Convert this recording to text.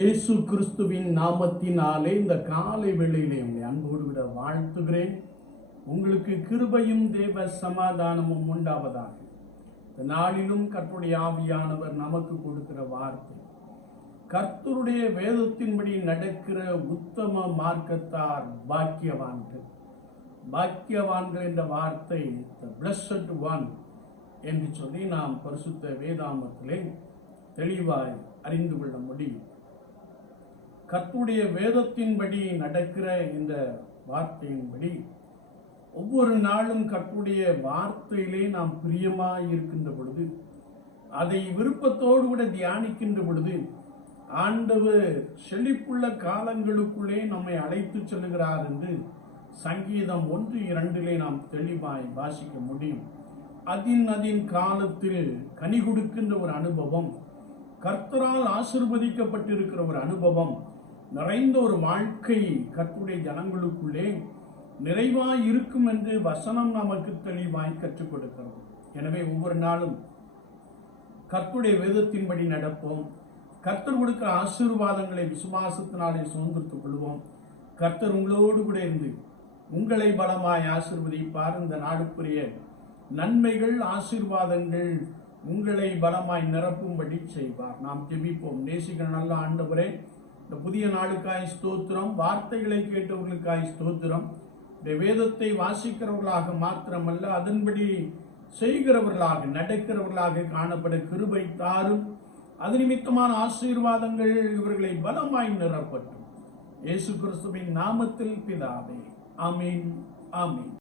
இயேசு கிறிஸ்துவின் நாமத்தினாலே இந்த காலை வேளையிலே உங்களை அன்போடு விட வாழ்த்துகிறேன். உங்களுக்கு கிருபையும் தேவ சமாதானமும் உண்டாவதாக. இந்த நாளிலும் கர்த்தருடைய ஆவியானவர் நமக்கு கொடுக்கிற வார்த்தை. கர்த்தருடைய வேதத்தின்படி நடக்கிற உத்தம மார்க்கத்தார் பாக்கியவான்கள். பாக்கியவான்கள் என்ற வார்த்தை the blessed ஒன் என்று சொல்லி நாம் பரிசுத்த வேதாமத்திலே தெளிவாய் அறிந்து கொள்ள முடியும். கர்த்தருடைய வேதத்தின்படி நடக்கிற இந்த வார்த்தையின்படி ஒவ்வொரு நாளும் கர்த்தருடைய வார்த்தையிலே நாம் பிரியமாக இருக்கின்ற பொழுது அதை விருப்பத்தோடு கூட தியானிக்கின்ற பொழுது ஆண்டவர் செழிப்புள்ள காலங்களுக்குள்ளே நம்மை அழைத்து செல்கிறார் என்று சங்கீதம் ஒன்று இரண்டிலே நாம் தெளிவாய் வாசிக்க முடியும். அதின் அதின் காலத்தில் கனி கொடுக்கின்ற ஒரு அனுபவம் கர்த்தரால் ஆசிர்வதிக்கப்பட்டிருக்கிற ஒரு அனுபவம் நிறைந்த ஒரு வாழ்க்கை கர்த்துடைய ஜனங்களுக்குள்ளே நிறைவாக இருக்கும் என்று வசனம் நமக்கு தெளிவாய் கற்றுக் கொடுக்கிறது. எனவே ஒவ்வொரு நாளும் கர்த்துடைய வேதத்தின்படி நடப்போம். கர்த்தர் கொடுக்கிற ஆசீர்வாதங்களை விசுவாசத்தினாலே சுதந்திரத்துக் கொள்வோம். கர்த்தர் உங்களோடு கூட இருந்து உங்களை பலமாய் ஆசிர்வதிப்பார். இந்த நாடுக்குரிய நன்மைகள் ஆசீர்வாதங்கள் உங்களை பலமாய் நிரப்பும்படி செய்வார். நாம் ஜெபிப்போம். நேசிக்கிற நல்ல ஆண்டவரே இந்த புதிய நாளுக்காய் ஸ்தோத்திரம் வார்த்தைகளை கேட்டவர்களுக்காய் ஸ்தோத்திரம். இந்த வேதத்தை வாசிக்கிறவர்களாக மாத்திரமல்ல அதன்படி செய்கிறவர்களாக நடக்கிறவர்களாக காணப்பட கிருபை தாரும். அது நிமித்தமான ஆசீர்வாதங்கள் இவர்களை பலமாய் நிரப்பட்டும். இயேசு கிறிஸ்துவின் நாமத்தில் பிதாவே ஆமீன் ஆமீன்.